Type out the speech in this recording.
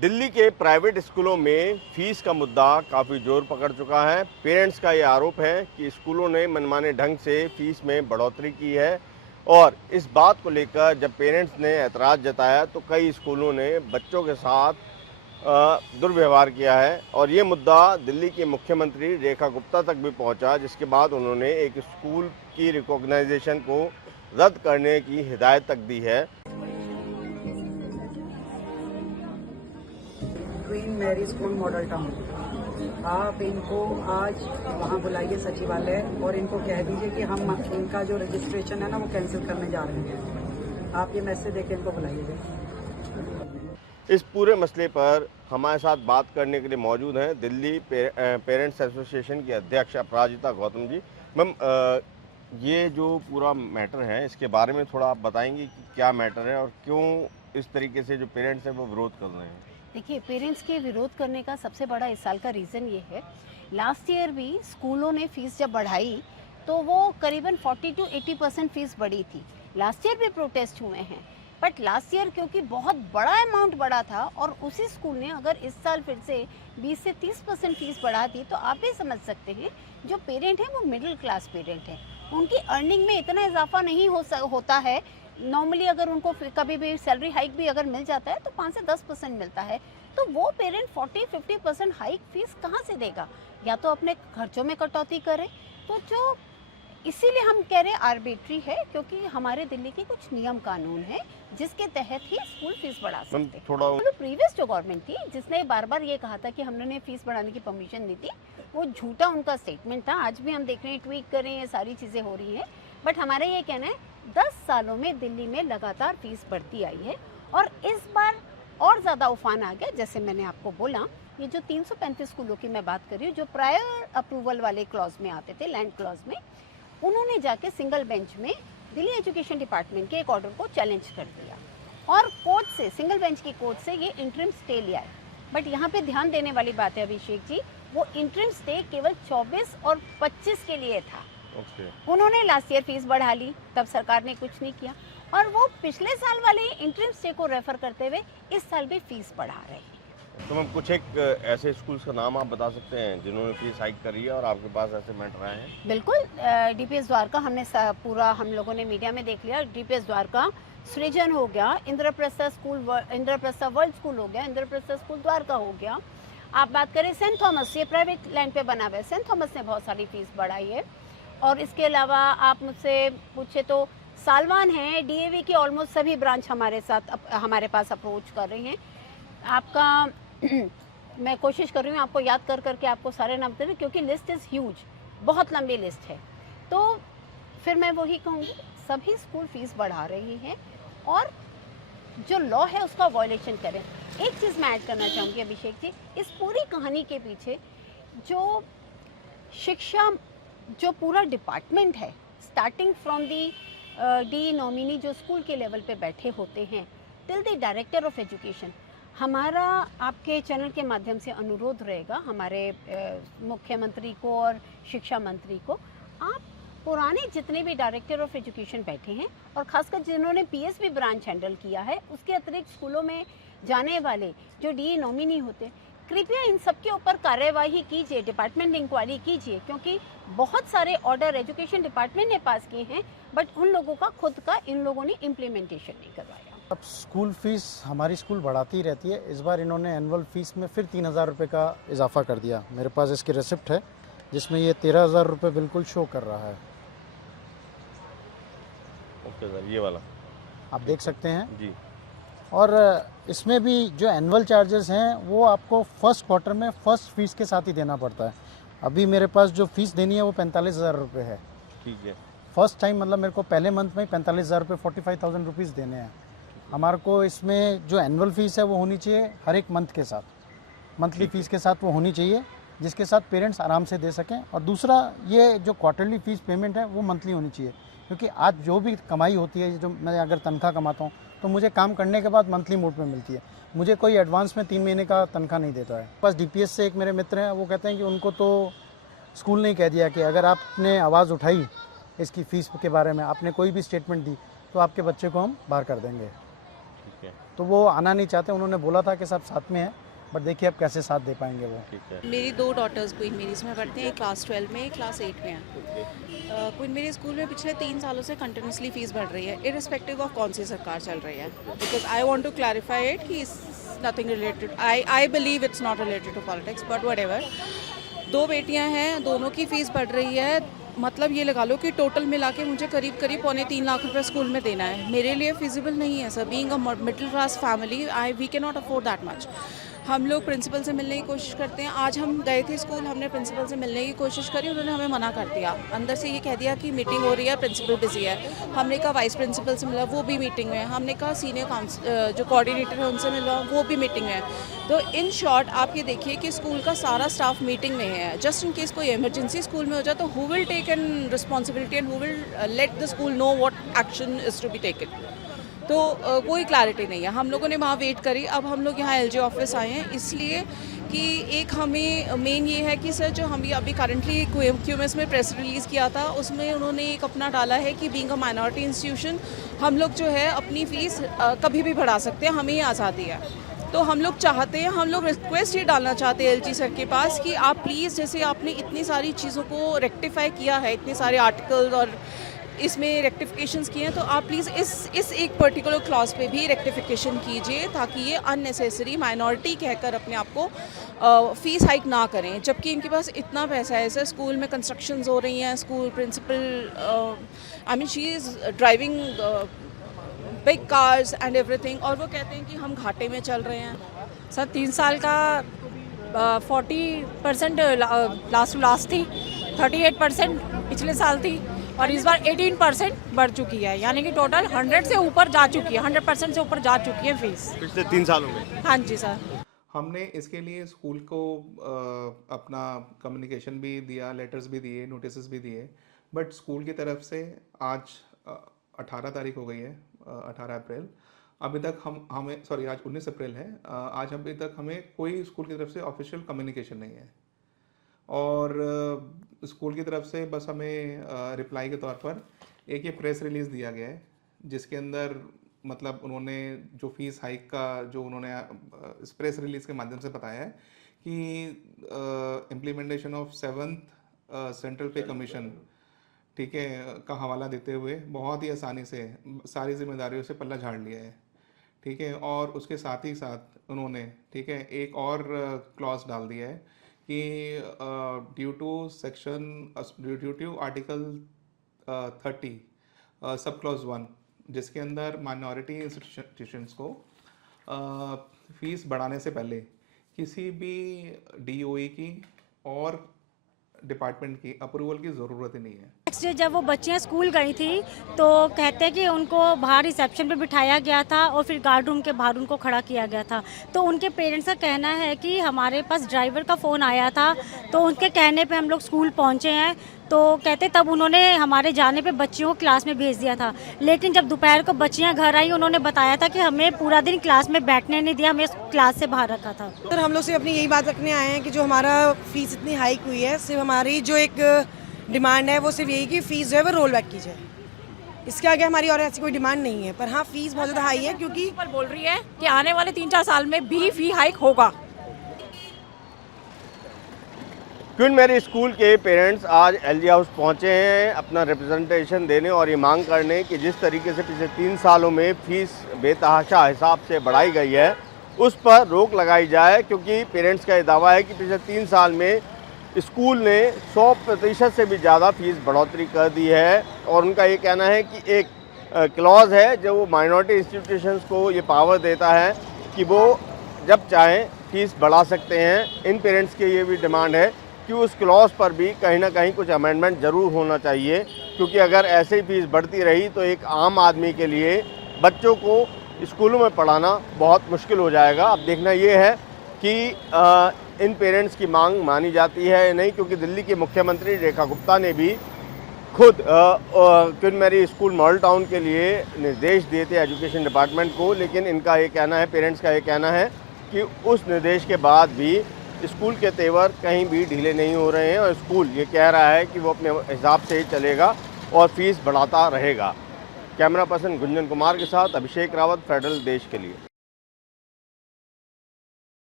दिल्ली के प्राइवेट स्कूलों में फीस का मुद्दा काफ़ी जोर पकड़ चुका है। पेरेंट्स का ये आरोप है कि स्कूलों ने मनमाने ढंग से फीस में बढ़ोतरी की है और इस बात को लेकर जब पेरेंट्स ने ऐतराज़ जताया तो कई स्कूलों ने बच्चों के साथ दुर्व्यवहार किया है और ये मुद्दा दिल्ली की मुख्यमंत्री रेखा गुप्ता तक भी पहुंचा, जिसके बाद उन्होंने एक स्कूल की रिकॉग्नाइजेशन को रद्द करने की हिदायत तक दी है। Queen Mary school Model Town, आप इनको आज वहाँ बुलाइए सचिवालय और इनको कह दीजिए कि हम इनका जो रजिस्ट्रेशन है ना वो कैंसिल करने जा रहे हैं। आप ये मैसेज देके इनको बुलाइएगा। इस पूरे मसले पर हमारे साथ बात करने के लिए मौजूद हैं दिल्ली पेरेंट्स एसोसिएशन की अध्यक्ष अपराजिता गौतम जी। मैम, ये जो पूरा मैटर है इसके बारे में थोड़ा आप बताएंगे कि क्या मैटर है और क्यों इस तरीके से जो पेरेंट्स हैं वो विरोध कर रहे हैं? देखिए, पेरेंट्स के विरोध करने का सबसे बड़ा इस साल का रीज़न ये है, लास्ट ईयर भी स्कूलों ने फीस जब बढ़ाई तो वो करीबन 40 to 80% फीस बढ़ी थी। लास्ट ईयर भी प्रोटेस्ट हुए हैं, बट लास्ट ईयर क्योंकि बहुत बड़ा अमाउंट बढ़ा था और उसी स्कूल ने अगर इस साल फिर से 20 से 30% फीस बढ़ा दी तो आप भी समझ सकते हैं जो पेरेंट हैं वो मिडिल क्लास पेरेंट हैं, उनकी अर्निंग में इतना इजाफा नहीं होता है। नॉर्मली अगर उनको कभी भी सैलरी हाइक भी अगर मिल जाता है तो 5 से 10% मिलता है, तो वो पेरेंट 40-50% हाइक फीस कहाँ से देगा? या तो अपने खर्चों में कटौती करे। तो जो इसीलिए हम कह रहे हैं आर्बिट्री है, क्योंकि हमारे दिल्ली के कुछ नियम कानून है जिसके तहत ही स्कूल फीस बढ़ा सकते हैं। थोड़ा प्रीवियस जो गवर्नमेंट थी जिसने बार बार ये कहा था कि हमने फीस बढ़ाने की परमिशन दी थी, वो झूठा उनका स्टेटमेंट था। आज भी हम देख रहे हैं, ट्वीट कर रहे हैं, ये सारी चीज़ें हो रही हैं, बट हमारा ये कहना है 10 सालों में दिल्ली में लगातार फीस बढ़ती आई है और इस बार और ज़्यादा उफान आ गया। जैसे मैंने आपको बोला, ये जो 335 स्कूलों की मैं बात कर रही हूँ जो प्रायर अप्रूवल वाले क्लॉज में आते थे, लैंड क्लॉज में, उन्होंने जाके सिंगल बेंच में दिल्ली एजुकेशन डिपार्टमेंट के एक ऑर्डर को चैलेंज कर दिया और कोर्ट से, सिंगल बेंच की कोर्ट से ये इंटरिम स्टे लिया है। बट यहाँ पे ध्यान देने वाली बात है अभिषेक जी, वो इंटरिम स्टे केवल 24 और 25 के लिए था। उन्होंने लास्ट ईयर फीस बढ़ा ली, तब सरकार ने कुछ नहीं किया और वो पिछले साल वाले इंटरिम स्टे को रेफर करते हुए इस साल भी फीस बढ़ा रहे हैं। तो मैम, कुछ एक ऐसे स्कूल्स का नाम आप बता सकते हैं जिन्होंने फीस हाइक करी है और आपके पास ऐसे मैटर आए हैं? बिल्कुल, डीपीएस द्वारका हमने पूरा हम लोगों ने मीडिया में देख लिया। डीपीएस द्वारका, सृजन हो गया, Indraprastha school, Indraprastha world school हो गया, इंद्रप्रस्थ स्कूल द्वारका हो गया। आप बात करें सेंट थॉमस, ये प्राइवेट लैंड पे बना हुआ है, सेंट थॉमस ने बहुत सारी फीस बढ़ाई है। और इसके अलावा आप मुझसे पूछे तो सालवान है, डीएवी की ऑलमोस्ट सभी ब्रांच हमारे पास अप्रोच कर रही हैं। आपका मैं कोशिश कर रही हूँ आपको याद कर करके आपको सारे नाम दे, क्योंकि लिस्ट इज़ ह्यूज, बहुत लंबी लिस्ट है। तो फिर मैं वही कहूँगी, सभी स्कूल फीस बढ़ा रही हैं और जो लॉ है उसका वायलेशन करें। एक चीज़ मैं ऐड करना चाहूँगी अभिषेक जी, इस पूरी कहानी के पीछे जो शिक्षा, जो पूरा डिपार्टमेंट है, starting from the D nominee जो स्कूल के लेवल पे बैठे होते हैं till the director of education, हमारा आपके चैनल के माध्यम से अनुरोध रहेगा हमारे मुख्यमंत्री को और शिक्षा मंत्री को, आप पुराने जितने भी डायरेक्टर ऑफ एजुकेशन बैठे हैं और खासकर जिन्होंने पीएसबी ब्रांच हैंडल किया है, उसके अतिरिक्त स्कूलों में जाने वाले जो डी नॉमिनी होते हैं, कृपया इन सब के ऊपर कार्यवाही कीजिए, डिपार्टमेंट इंक्वायरी कीजिए, क्योंकि बहुत सारे ऑर्डर एजुकेशन डिपार्टमेंट ने पास किए हैं बट उन लोगों का खुद का इन लोगों ने इम्प्लीमेंटेशन नहीं करवाया। अब स्कूल फीस हमारी स्कूल बढ़ाती रहती है, इस बार इन्होंने एनुअल फीस में फिर 3,000 रुपये का इजाफा कर दिया। मेरे पास इसकी रिसिप्ट है जिसमें ये 13,000 रुपये बिल्कुल शो कर रहा है। ओके सर, ये वाला आप देख सकते हैं जी। और इसमें भी जो एनुअल चार्जेस हैं वो आपको फर्स्ट क्वार्टर में फर्स्ट फीस के साथ ही देना पड़ता है। अभी मेरे पास जो फीस देनी है वो 45,000 रुपये है। ठीक है, फर्स्ट टाइम मतलब मेरे को पहले मंथ में 45,000 रुपये 45,000 रुपीज़ देने हैं। हमारे को इसमें जो एनुअल फीस है वो होनी चाहिए हर एक मंथ के साथ, मंथली फीस के साथ वो होनी चाहिए, जिसके साथ पेरेंट्स आराम से दे सकें। और दूसरा, ये जो क्वार्टरली फीस पेमेंट है वो मंथली होनी चाहिए, क्योंकि आज जो भी कमाई होती है, जो मैं अगर तनख्वाह कमाता हूँ तो मुझे काम करने के बाद मंथली मोड पे मिलती है, मुझे कोई एडवांस में 3 महीने का तनख्वाह नहीं देता है। बस डीपीएस से एक मेरे मित्र हैं, वो कहते हैं कि उनको तो स्कूल ने कह दिया कि अगर आपने आवाज़ उठाई इसकी फ़ीस के बारे में, आपने कोई भी स्टेटमेंट दी तो आपके बच्चे को हम बाहर कर देंगे। ठीक है। तो वो आना नहीं चाहते। उन्होंने बोला था कि सब साथ में है, बट देखिए अब कैसे साथ दे पाएंगे वो। ठीक है। मेरी 2 डॉटर्स क्वीन मेरीज में पढ़ती हैं, एक क्लास 12 में, एक क्लास 8 में है। क्वीन मेरी स्कूल में पिछले 3 सालों से कंटिन्यूसली फीस बढ़ रही है, इरिस्पेक्टिव ऑफ कौन सी सरकार चल रही है। Because I want to clarify it कि nothing related, I believe it's not related to politics, but whatever. 2 बेटियां हैं, दोनों की फ़ीस बढ़ रही है। मतलब ये लगा लो कि टोटल मिला के मुझे करीब करीब 2.25 लाख रुपए स्कूल में देना है। मेरे लिए फिजिबल नहीं है sir. Being a middle class family, we can not afford that much. हम लोग प्रिंसिपल से मिलने की कोशिश करते हैं। आज हम गए थे स्कूल, हमने प्रिंसिपल से मिलने की कोशिश करी, उन्होंने हमें मना कर दिया। अंदर से ये कह दिया कि मीटिंग हो रही है, प्रिंसिपल बिजी है। हमने कहा वाइस प्रिंसिपल से मिला, वो भी मीटिंग में है। हमने कहा सीनियर जो कोऑर्डिनेटर है उनसे मिला, वो भी मीटिंग में है। तो इन शॉर्ट आप ये देखिए कि स्कूल का सारा स्टाफ मीटिंग में है। जस्ट इन केस कोई इमरजेंसी स्कूल में हो जाए तो who will take an responsibility and who will let the school know what action is to be taken. तो कोई क्लैरिटी नहीं है। हम लोगों ने वहाँ वेट करी। अब हम लोग यहाँ एलजी ऑफिस आए हैं इसलिए कि एक हमें मेन ये है कि सर जो हम अभी करंटली क्यूएमएस में प्रेस रिलीज़ किया था उसमें उन्होंने एक अपना डाला है कि बीइंग अ माइनॉरिटी इंस्टीट्यूशन हम लोग जो है अपनी फ़ीस कभी भी बढ़ा सकते हैं, हमें ये आज़ादी है। तो हम लोग चाहते हैं, हम लोग रिक्वेस्ट ये डालना चाहते हैं एलजी सर के पास कि आप प्लीज़, जैसे आपने इतनी सारी चीज़ों को रेक्टिफाई किया है, इतने सारे आर्टिकल्स और इसमें रेक्टिफिकेशंस किए हैं, तो आप प्लीज़ इस एक पर्टिकुलर क्लॉज पे भी रेक्टिफिकेशन कीजिए ताकि ये अननेसेसरी माइनॉरिटी कहकर अपने आप को फ़ीस हाइक ना करें। जबकि इनके पास इतना पैसा है सर, स्कूल में कंस्ट्रक्शंस हो रही हैं, school principal I mean she is driving big cars and everything, और वो कहते हैं कि हम घाटे में चल रहे हैं। सर 3 साल का 40% लास्ट थी, 38% पिछले साल थी और इस बार 18% बढ़ चुकी है, यानी कि टोटल 100 से ऊपर जा चुकी है, 100% से ऊपर जा चुकी है फीस पिछले 3 सालों में। हाँ जी सर। हमने इसके लिए स्कूल को अपना कम्युनिकेशन भी दिया, लेटर्स भी दिए, नोटिस भी दिए, बट स्कूल की तरफ से आज 18 तारीख हो गई है, 18 अप्रैल, अभी तक हमें सॉरी आज 19 अप्रैल है, आज अभी तक हमें कोई स्कूल की तरफ से ऑफिशियल कम्युनिकेशन नहीं है। और स्कूल की तरफ से बस हमें रिप्लाई के तौर पर एक ये प्रेस रिलीज़ दिया गया है जिसके अंदर मतलब उन्होंने जो फीस हाइक का जो उन्होंने इस प्रेस रिलीज़ के माध्यम से बताया है कि इम्प्लीमेंटेशन ऑफ 7th सेंट्रल पे कमीशन, ठीक है, का हवाला देते हुए बहुत ही आसानी से सारी जिम्मेदारियों से पल्ला झाड़ लिया है, ठीक है। और उसके साथ ही साथ उन्होंने, ठीक है, एक और क्लॉज डाल दिया है कि due to article 30 sub clause 1, जिसके अंदर माइनॉरिटी इंस्टीट्यूशंस को फीस बढ़ाने से पहले किसी भी डीओई की और डिपार्टमेंट की अप्रूवल की ज़रूरत ही नहीं है। नेक्स्ट डे जब वो बच्चियां स्कूल गई थी तो कहते हैं कि उनको बाहर रिसेप्शन पे बिठाया गया था और फिर गार्ड रूम के बाहर उनको खड़ा किया गया था। तो उनके पेरेंट्स का कहना है कि हमारे पास ड्राइवर का फ़ोन आया था, तो उनके कहने पे हम लोग स्कूल पहुंचे हैं। तो कहते तब उन्होंने हमारे जाने पे बच्चियों को क्लास में भेज दिया था, लेकिन जब दोपहर को बच्चियां घर आई उन्होंने बताया था कि हमें पूरा दिन क्लास में बैठने नहीं दिया, हमें क्लास से बाहर रखा था। सर हम लोग सिर्फ अपनी यही बात रखने आए हैं कि जो हमारा फीस इतनी हाइक हुई है, सिर्फ हमारी जो एक डिमांड है वो सिर्फ यही कि फ़ीस जो है वो रोल बैक की जाए। इसके आगे हमारी और ऐसी कोई डिमांड नहीं है, पर हाँ फीस बहुत ज़्यादा हाई है क्योंकि पर बोल रही है कि आने वाले 3-4 साल में भी फी हाइक होगा। क्वीन मैरी स्कूल के पेरेंट्स आज एलजी हाउस पहुंचे हैं अपना रिप्रेजेंटेशन देने और ये मांग करने कि जिस तरीके से पिछले 3 सालों में फीस बेतहाशा हिसाब से बढ़ाई गई है उस पर रोक लगाई जाए, क्योंकि पेरेंट्स का ये दावा है कि पिछले 3 साल में स्कूल ने 100% से भी ज़्यादा फीस बढ़ोतरी कर दी है। और उनका ये कहना है कि एक क्लॉज है जो वो माइनॉरिटी इंस्टीट्यूशंस को ये पावर देता है कि वो जब चाहें फीस बढ़ा सकते हैं। इन पेरेंट्स की ये भी डिमांड है कि उस क्लॉज पर भी कहीं ना कहीं कुछ अमेंडमेंट ज़रूर होना चाहिए, क्योंकि अगर ऐसे ही फीस बढ़ती रही तो एक आम आदमी के लिए बच्चों को स्कूलों में पढ़ाना बहुत मुश्किल हो जाएगा। अब देखना ये है कि इन पेरेंट्स की मांग मानी जाती है या नहीं, क्योंकि दिल्ली के मुख्यमंत्री रेखा गुप्ता ने भी खुद Queen Mary school Model Town के लिए निर्देश दिए थे एजुकेशन डिपार्टमेंट को, लेकिन इनका ये कहना है, पेरेंट्स का ये कहना है कि उस निर्देश के बाद भी स्कूल के तेवर कहीं भी ढीले नहीं हो रहे हैं और स्कूल ये कह रहा है कि वो अपने हिसाब से ही चलेगा और फीस बढ़ाता रहेगा। कैमरा पर्सन गुंजन कुमार के साथ अभिषेक रावत, फेडरल देश के लिए।